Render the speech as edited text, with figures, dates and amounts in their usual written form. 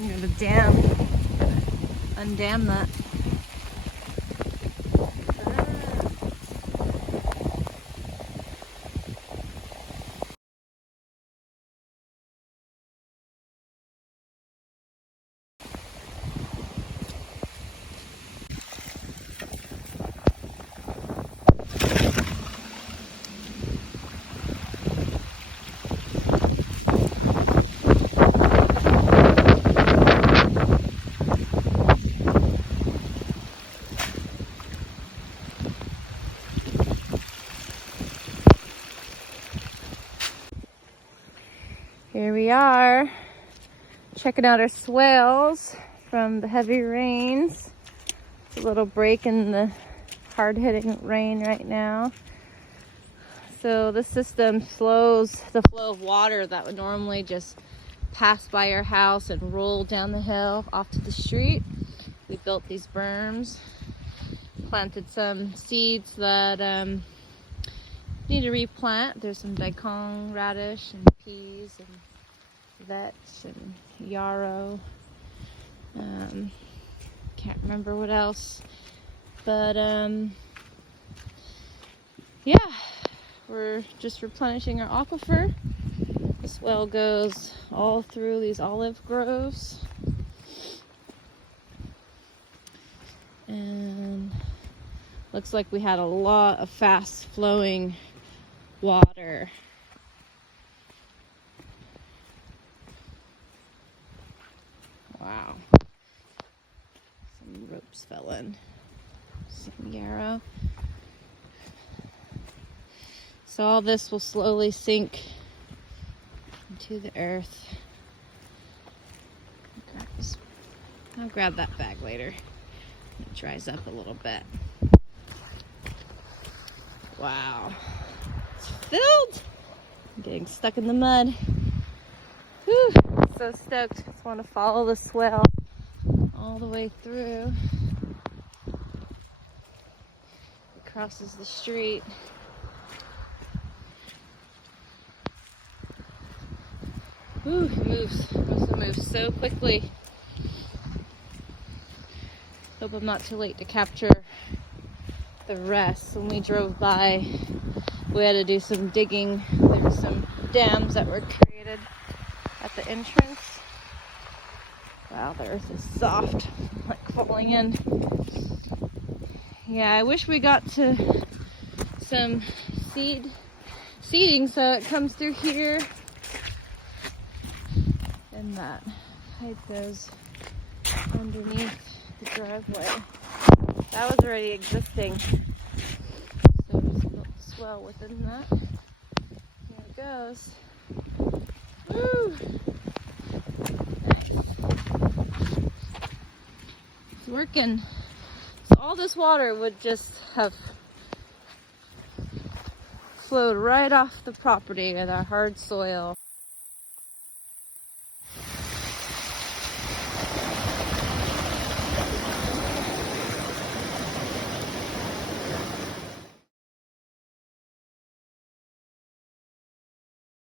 I'm gonna dam, undam that. Here we are, checking out our swales from the heavy rains. It's a little break in the hard-hitting rain right now. So this system slows the flow of water that would normally just pass by our house and roll down the hill off to the street. We built these berms, planted some seeds that need to replant. There's some daikon radish and peas and vetch and yarrow. Can't remember what else, but yeah, we're just replenishing our aquifer. This well goes all through these olive groves, and looks like we had a lot of fast flowing water. Wow. Some ropes fell in. Some yarrow. So all this will slowly sink into the earth. I'll grab that bag later. It dries up a little bit. Wow. It's filled! I'm getting stuck in the mud. Whew, so stoked. Just want to follow the swell all the way through. It crosses the street. Ooh, it moves. It moves so quickly. Hope I'm not too late to capture the rest. When we drove by, we had to do some digging. There were some dams that were created at the entrance. Wow, the earth is soft, like falling in. Yeah, I wish we got to some seeding so it comes through here and that height goes underneath the driveway. That was already existing, so we just built the swell within that. Here it goes. Woo! It's working. So all this water would just have flowed right off the property with our hard soil.